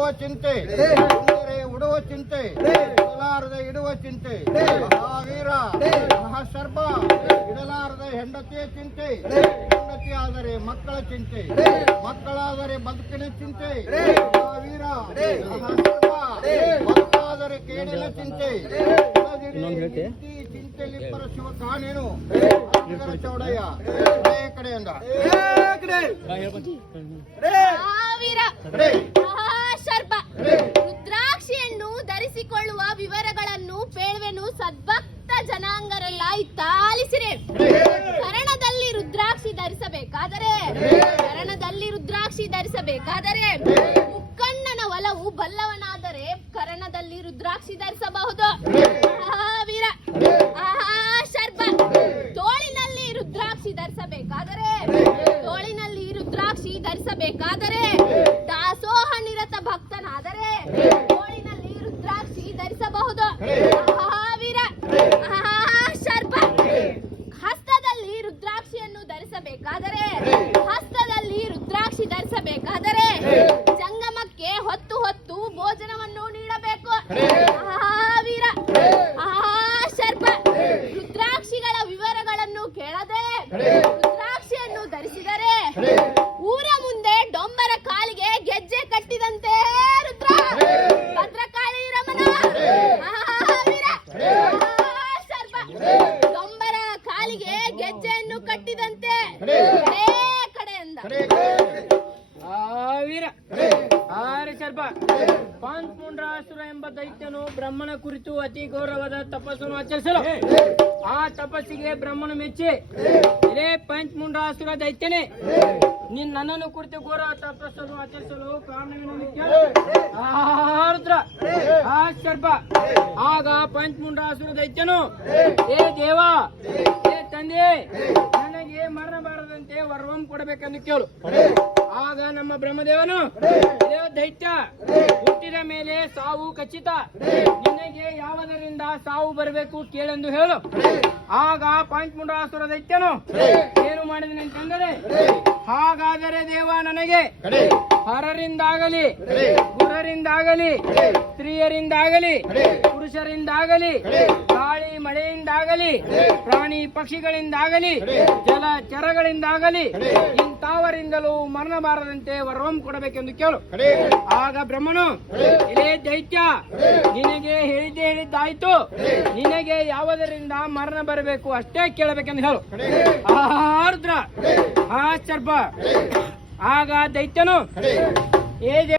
ಹಾಕುವ ಚಿಂತೆ. ಉಡುವ ಚಿಂತೆ. ಇಡಲಾರದ ಇಡುವ ಚಿಂತೆ. ಮಹಾವೀರ ಮಹಾಸರ್ಪ ಇಡಲಾರದ ಹೆಂಡತಿಯ ಚಿಂತೆ. ಹೆಂಡತಿ ಆದರೆ ಮಕ್ಕಳ ಚಿಂತೆ. ಮಕ್ಕಳಾದರೆ ಬದುಕಿನ ಚಿಂತೆ. ಮಹಾವೀರ ಮಹಾಸರ್ಪ ಕೇಳಿನ ಕೇಡಿನ ಚಿಂತೆ. ಚಿಂತೆಯಲ್ಲಿ ಪರಶಿವ ಕಾಣೇನು? ಚೌಡಯ್ಯ. ಕಡೆಯಿಂದ. ಸದ್ಭಕ್ತ ಜನಾಂಗರೆಲ್ಲ ಇತ್ತಾಲಿಸಿರೆ ಕರಣದಲ್ಲಿ ರುದ್ರಾಕ್ಷಿ ಧರಿಸಬೇಕಾದರೆ ಕರಣದಲ್ಲಿ ರುದ್ರಾಕ್ಷಿ ಧರಿಸಬೇಕಾದರೆ ಮುಕ್ಕಣ್ಣನ ಒಲವು ಬಲ್ಲವನಾದರೆ ಕರಣದಲ್ಲಿ ರುದ್ರಾಕ್ಷಿ ಧರಿಸಬಹುದು. ಧರಿಸಬೇಕಾದರೆ ಕಡೆಯಿಂದ ವೀರ ಆರಿ ಸರ್ಪ ಪಾಂಚಮುಂಡ್ರಾಸುರ ಎಂಬ ದೈತ್ಯನು ಬ್ರಹ್ಮನ ಕುರಿತು ಅತಿ ಗೌರವದ ತಪಸ್ಸನ್ನು ಆಚರಿಸಲು ಆ ತಪಸ್ಸಿಗೆ ಬ್ರಹ್ಮನು ಮೆಚ್ಚಿ ಇದೇ ಪಂಚಮುಂಡ್ರಾಸುರ ದೈತ್ಯನೇ ನೀನ್ ನನ್ನನ್ನು ಕುರಿತು ಗೌರವ ತಪಸ್ಸನ್ನು ಆಚರಿಸಲು ಕಾರಣವೇನು ಕೇಳು. ಆ ರುದ್ರ ಆ ಸರ್ಪ ಆಗ ಪಂಚಮುಂಡ್ರಾಸುರ ದೈತ್ಯನು ಏ ದೇವ ಏ ತಂದೆ ನನಗೆ ಮರಣ ವರವಂ ಕೊಡಬೇಕೆಂದು ಕೇಳು. ಆಗ ನಮ್ಮ ಬ್ರಹ್ಮದೇವನು ದೇವ ದೈತ್ಯ. ಹುಟ್ಟಿದ ಮೇಲೆ ಸಾವು ಖಚಿತ. ನಿನಗೆ ಯಾವುದರಿಂದ ಸಾವು ಬರಬೇಕು ಕೇಳೆಂದು ಹೇಳು. ಆಗ ಪಾಂಚಮುಂಡಾಸುರ ದೈತ್ಯನು ಏನು ಮಾಡಿದನು ಅಂತಂದರೆ ಹಾಗಾದರೆ ದೇವ ನನಗೆ ಹರರಿಂದಾಗಲಿ ಗುರರಿಂದಾಗಲಿ ಸ್ತ್ರೀಯರಿಂದಾಗಲಿ ಪುರುಷರಿಂದಾಗಲಿ ಗಾಳಿ ಮಳೆಯಿಂದಾಗಲಿ ಪ್ರಾಣಿ ಪಕ್ಷಿಗಳಿಂದಾಗಲಿ ಜಲ ಚರಗಳಿಂದಾಗಲಿ ಇಂತಾವರಿಂದಲೂ ಮರಣ ಬಾರದಂತೆ ವರವಂ ಕೊಡಬೇಕೆಂದು ಕೇಳು. ಆಗ ಬ್ರಹ್ಮನು ಇದೇ ದೈತ್ಯ ನಿನಗೆ ಹೇಳಿದ್ದೆ ಹೇಳಿದ್ದಾಯ್ತು. ನಿನಗೆ ಯಾವುದರಿಂದ ಮರಣ ಬರಬೇಕು ಅಷ್ಟೇ ಕೇಳಬೇಕೆಂದು ಹೇಳು. ಆರ್ದ್ರ ಆ ಸರ್ಪ ಆಗ ದೈತ್ಯನು ಏ